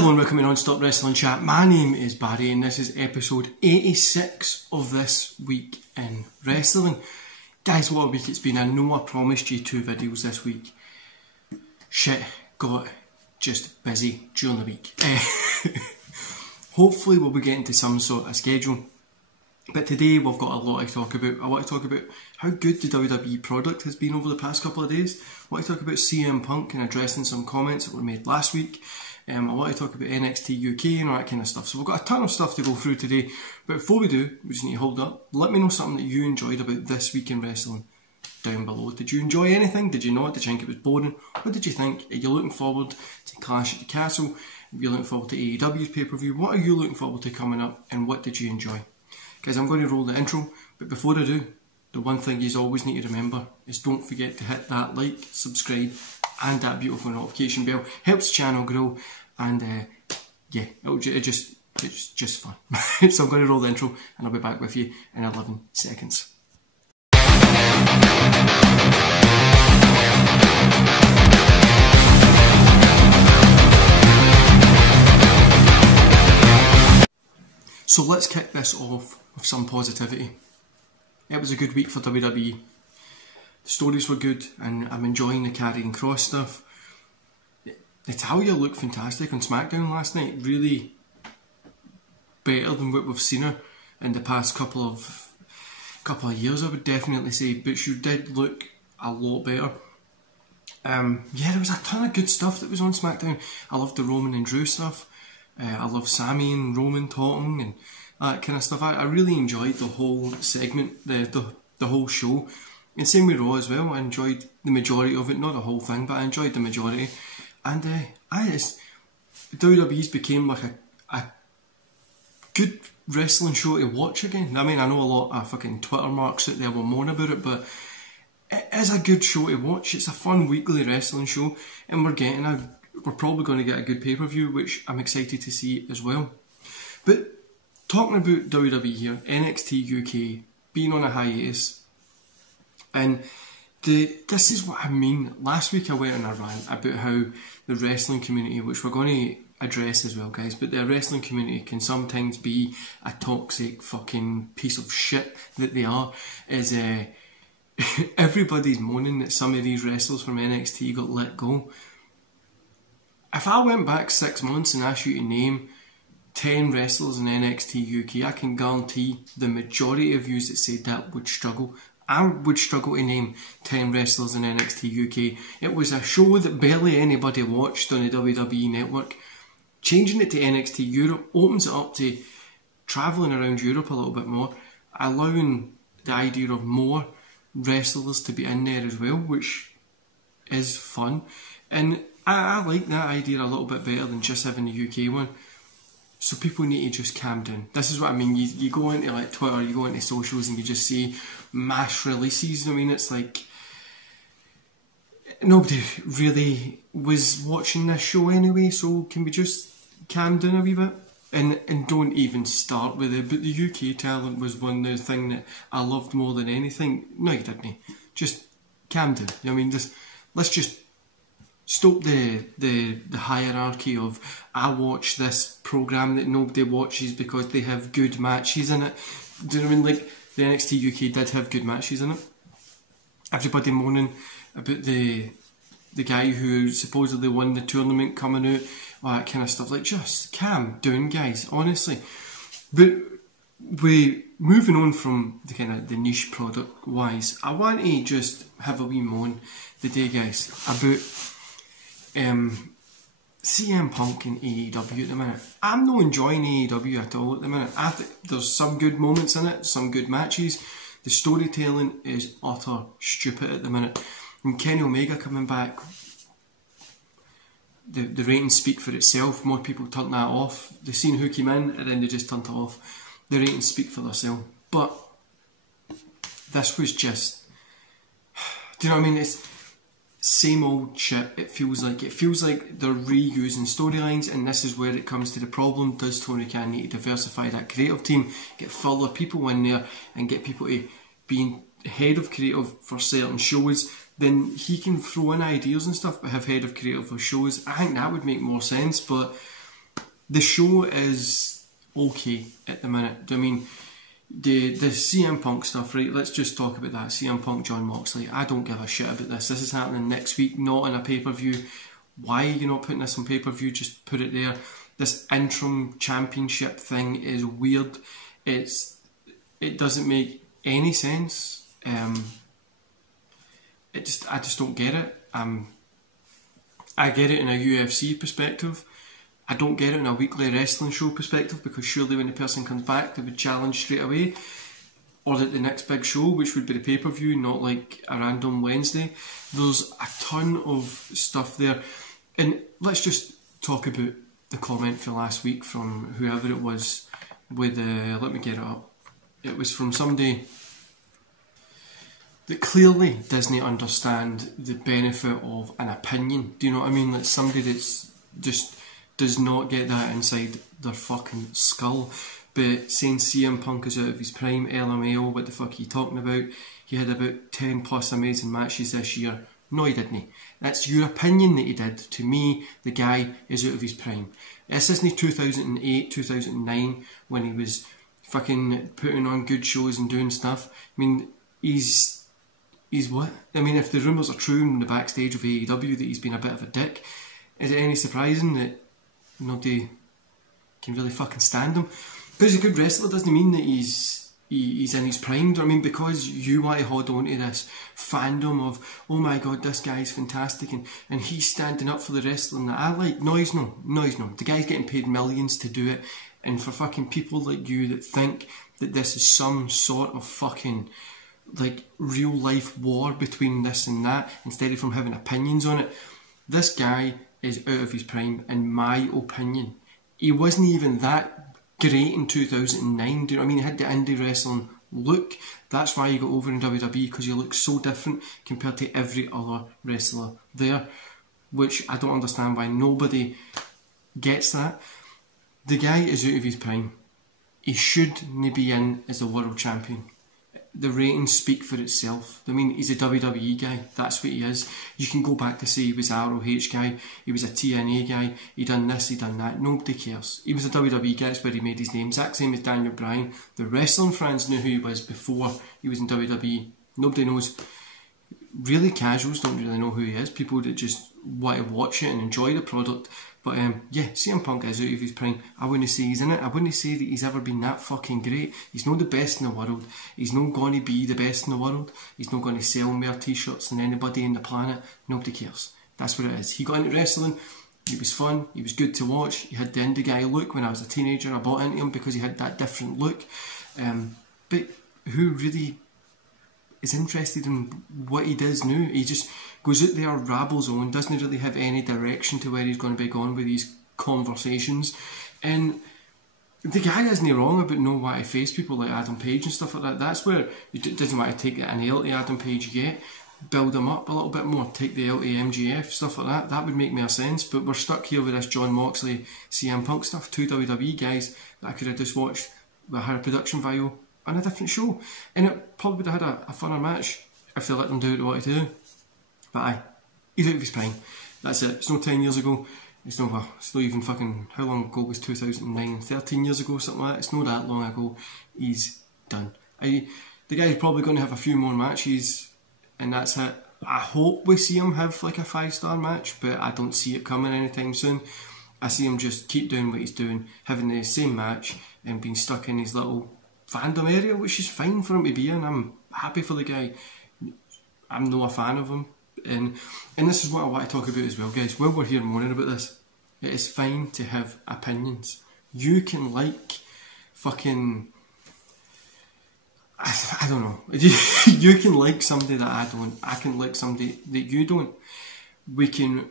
Hello and welcome to Non-Stop Wrestling Chat. My name is Barry and this is episode 86 of This Week in Wrestling. Guys, what a week it's been. I know I promised you 2 videos this week. Shit, got just busy during the week. Hopefully we'll be getting to some sort of schedule. But today we've got a lot to talk about. I want to talk about how good the WWE product has been over the past couple of days. I want to talk about CM Punk and addressing some comments that were made last week. I want to talk about NXT UK and all that kind of stuff. So we've got a ton of stuff to go through today. But before we do, we just need to hold up. Let me know something that you enjoyed about this week in wrestling down below. Did you enjoy anything? Did you not? Did you think it was boring? What did you think? Are you looking forward to Clash at the Castle? Are you looking forward to AEW's pay-per-view? What are you looking forward to coming up and what did you enjoy? Guys, I'm going to roll the intro, but before I do, the one thing you always need to remember is don't forget to hit that like, subscribe and that beautiful notification bell. Helps the channel grow and yeah, it's just fun. So I'm going to roll the intro and I'll be back with you in 11 seconds. So let's kick this off with some positivity. It was a good week for WWE. The stories were good and I'm enjoying the Karrion Kross stuff. Natalya looked fantastic on SmackDown last night. Really better than what we've seen her in the past couple of years, I would definitely say. But she did look a lot better. Yeah, there was a ton of good stuff that was on SmackDown. I loved the Roman and Drew stuff. I love Sami and Roman talking and that kind of stuff. I really enjoyed the whole segment, the whole show. And same with Raw as well. I enjoyed the majority of it, not the whole thing, but I enjoyed the majority. And WWE's became like a good wrestling show to watch again. I mean, I know a lot of fucking Twitter marks out there will moan about it, but it is a good show to watch. It's a fun weekly wrestling show, and we're probably going to get a good pay-per-view, which I'm excited to see as well. But talking about WWE here, NXT UK being on a hiatus, and this is what I mean. Last week I went on a rant about how the wrestling community, which we're going to address as well, guys, but the wrestling community can sometimes be a toxic fucking piece of shit that they are. Is everybody's moaning that some of these wrestlers from NXT got let go. If I went back 6 months and asked you to name 10 wrestlers in NXT UK, I can guarantee the majority of you that said that would struggle. I would struggle to name 10 wrestlers in NXT UK. It was a show that barely anybody watched on the WWE network. Changing it to NXT Europe opens it up to travelling around Europe a little bit more, allowing the idea of more wrestlers to be in there as well, which is fun. And I like that idea a little bit better than just having the UK one. So people need to just calm down. This is what I mean. You go into like Twitter, you go into socials and you just see mass releases. I mean, it's like nobody really was watching this show anyway, so can we just calm down a wee bit? And don't even start with it. But the UK talent was one of the things that I loved more than anything. No, you didn't. Just calm down. I mean, let's just stop the hierarchy of I watch this programme that nobody watches because they have good matches in it. Do you know what I mean? Like, the NXT UK did have good matches in it. Everybody moaning about the guy who supposedly won the tournament coming out, all that kind of stuff. Like, just calm down, guys, honestly. But moving on from the kind of the niche product wise, I want to just have a wee moan today, guys, about CM Punk and AEW at the minute. I'm not enjoying AEW at all at the minute. I think there's some good moments in it, some good matches. The storytelling is utter stupid at the minute. And Kenny Omega coming back, the ratings speak for itself. More people turn that off. They seen who came in and then they just turned it off. The ratings speak for themselves. But this was just, do you know what I mean? It's same old shit. It feels like they're reusing storylines, and this is where it comes to the problem. Does Tony Khan need to diversify that creative team, get further people in there, and get people to be head of creative for certain shows? Then he can throw in ideas and stuff, but have head of creative for shows. I think that would make more sense. But the show is okay at the minute. I mean, the CM Punk stuff, right? Let's just talk about that. CM Punk, John Moxley. I don't give a shit about this. This is happening next week, not in a pay-per-view. Why are you not putting this on pay-per-view? Just put it there. This interim championship thing is weird. It doesn't make any sense. I just don't get it. I get it in a UFC perspective. I don't get it in a weekly wrestling show perspective, because surely when the person comes back they would challenge straight away, or at the next big show, which would be the pay-per-view, not like a random Wednesday. There's a ton of stuff there. And let's just talk about the comment for last week from whoever it was with let me get it up. It was from somebody that clearly doesn't understand the benefit of an opinion. Do you know what I mean? Like somebody that's just does not get that inside their fucking skull. But saying CM Punk is out of his prime, LMAO, what the fuck are you talking about? He had about 10 plus amazing matches this year. No, he didn't. That's your opinion that he did. To me, the guy is out of his prime. This isn't 2008, 2009, when he was fucking putting on good shows and doing stuff. I mean, he's what? I mean, if the rumours are true in the backstage of AEW that he's been a bit of a dick, is it any surprising that nobody can really fucking stand him? Because he's a good wrestler doesn't mean that he's in his prime. I mean, because you want to hold on to this fandom of, oh my god, this guy's fantastic and he's standing up for the wrestling that I like. No, he's not. No, he's not. The guy's getting paid millions to do it, and for fucking people like you that think that this is some sort of fucking like real life war between this and that, instead of from having opinions on it, this guy is out of his prime, in my opinion. He wasn't even that great in 2009, do you know what I mean? He had the indie wrestling look. That's why he got over in WWE, because he looks so different compared to every other wrestler there, which I don't understand why nobody gets that. The guy is out of his prime. He shouldn't be in as the world champion. The ratings speak for itself. I mean, he's a WWE guy. That's what he is. You can go back to say he was an ROH guy, he was a TNA guy, he done this, he done that. Nobody cares. He was a WWE guy. That's where he made his name. Exact same as Daniel Bryan. The wrestling fans knew who he was before he was in WWE. Nobody knows. Really casuals don't really know who he is. People that just want to watch it and enjoy the product. But yeah, CM Punk is out of his prime. I wouldn't say he's in it. I wouldn't say that he's ever been that fucking great. He's not the best in the world. He's not going to be the best in the world. He's not going to sell more t-shirts than anybody on the planet. Nobody cares. That's what it is. He got into wrestling. It was fun. He was good to watch. He had the indie guy look. When I was a teenager, I bought into him because he had that different look. But who really is interested in what he does now? He just goes out there, rabbles on, doesn't really have any direction to where he's going to be going with these conversations. And the guy isn't wrong about not wanting to face people like Adam Page and stuff like that. That's where he doesn't want to take an L to Adam Page yet. Build him up a little bit more, take the L to MGF, stuff like that. That would make more sense. But we're stuck here with this John Moxley, CM Punk stuff. Two WWE guys that I could have just watched with a higher production value on a different show. And it probably would have had a funner match if they let them do what they wanted to do. But aye, he's out of his prime. That's it. It's not 10 years ago. It's not even fucking, how long ago was 2009? 13 years ago, something like that. It's not that long ago. He's done. The guy's probably going to have a few more matches, and that's it. I hope we see him have like a 5-star match, but I don't see it coming anytime soon. I see him just keep doing what he's doing, having the same match and being stuck in his little fandom area, which is fine for him to be in. I'm happy for the guy. I'm not a fan of him. And this is what I want to talk about as well, guys. While we're here moaning about this, it is fine to have opinions. You can like fucking, I don't know. You can like somebody that I don't. I can like somebody that you don't. We can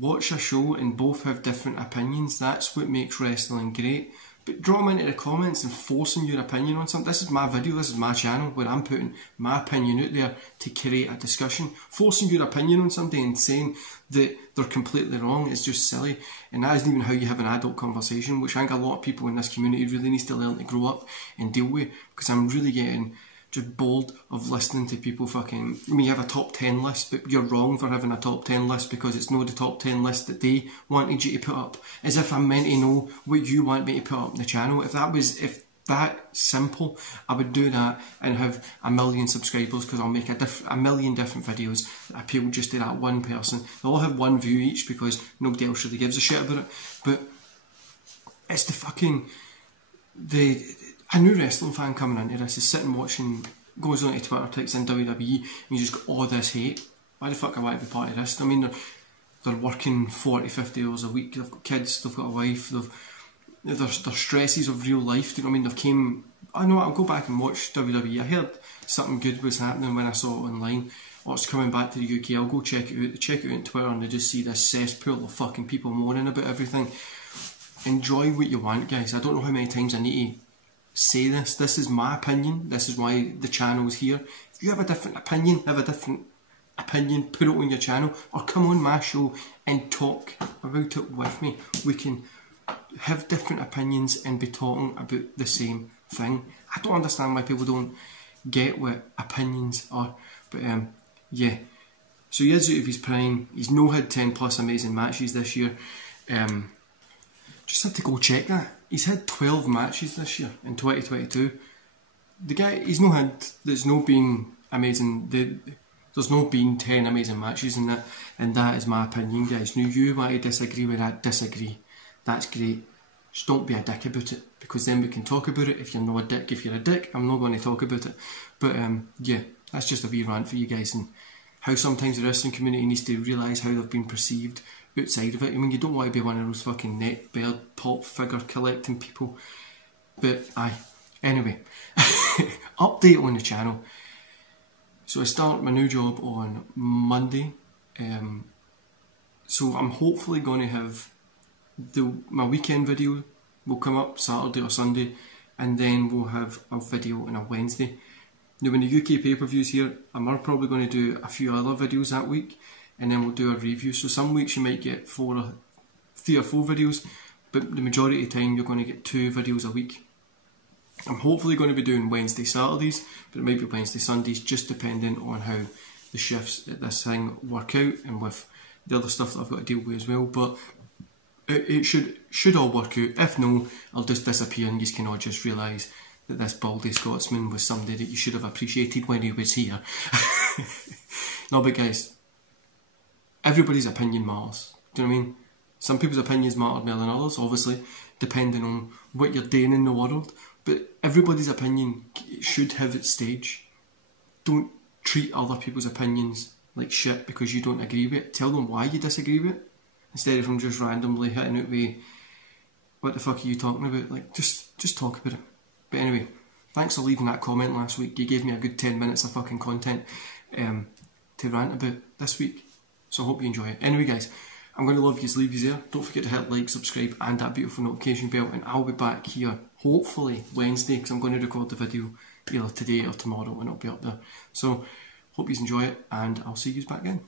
watch a show and both have different opinions. That's what makes wrestling great. But draw them into the comments and forcing your opinion on something. This is my video, this is my channel, where I'm putting my opinion out there to create a discussion. Forcing your opinion on somebody and saying that they're completely wrong is just silly. And that isn't even how you have an adult conversation, which I think a lot of people in this community really needs to learn to grow up and deal with. Because I'm really getting just bored of listening to people fucking... I mean, you have a top 10 list, but you're wrong for having a top 10 list because it's not the top 10 list that they wanted you to put up. As if I'm meant to know what you want me to put up on the channel. If that simple, I would do that and have a million subscribers because I'll make a million different videos that appeal just to that one person. They'll all have one view each because nobody else really gives a shit about it. But it's the fucking... A new wrestling fan coming into this is sitting watching, goes onto Twitter, types in WWE, and you just got all this hate. Why the fuck I want to be part of this? I mean, they're working 40, 50 hours a week, they've got kids, they've got a wife, there's stresses of real life, do you know what I mean? I know, I'll go back and watch WWE. I heard something good was happening when I saw it online. Oh, it's coming back to the UK, I'll go check it out. They check it out on Twitter and they just see this cesspool of fucking people moaning about everything. Enjoy what you want, guys. I don't know how many times I need to say this. This is my opinion. This is why the channel is here. If you have a different opinion, put it on your channel or come on my show and talk about it with me. We can have different opinions and be talking about the same thing. I don't understand why people don't get what opinions are, but yeah. So he is out of his prime. He's no had 10 plus amazing matches this year. Just had to go check that. He's had 12 matches this year in 2022. The guy, he's no had, there's no been amazing, there's no been 10 amazing matches in that, and that is my opinion, guys. Now you want to disagree with that, disagree. That's great. Just don't be a dick about it, because then we can talk about it. If you're not a dick, if you're a dick, I'm not going to talk about it. But yeah, that's just a wee rant for you guys, and how sometimes the wrestling community needs to realise how they've been perceived outside of it. I mean, you don't want to be one of those fucking neckbeard pop figure collecting people. But aye. Anyway, update on the channel. So I start my new job on Monday. So I'm hopefully going to have my weekend video will come up Saturday or Sunday, and then we'll have a video on a Wednesday. Now when the UK pay-per-view's here, I'm probably going to do a few other videos that week, and then we'll do a review. So some weeks you might get 3 or 4 videos, but the majority of the time you're going to get 2 videos a week. I'm hopefully going to be doing Wednesday Saturdays, but it might be Wednesday Sundays, just depending on how the shifts at this thing work out and with the other stuff that I've got to deal with as well. But it should all work out. If no, I'll just disappear and you can all just realise that this baldy Scotsman was somebody that you should have appreciated when he was here. No, but guys, everybody's opinion matters. Do you know what I mean? Some people's opinions matter more than others, obviously, depending on what you're doing in the world. But everybody's opinion should have its stage. Don't treat other people's opinions like shit because you don't agree with it. Tell them why you disagree with it, instead of them just randomly hitting out with, what the fuck are you talking about? Like, just talk about it. But anyway, thanks for leaving that comment last week. You gave me a good 10 minutes of fucking content to rant about this week. So I hope you enjoy it. Anyway guys, I'm going to love yous, leave yous there. Don't forget to hit like, subscribe and that beautiful notification bell, and I'll be back here hopefully Wednesday, because I'm going to record the video either today or tomorrow and it'll be up there. So hope yous enjoy it, and I'll see yous back then.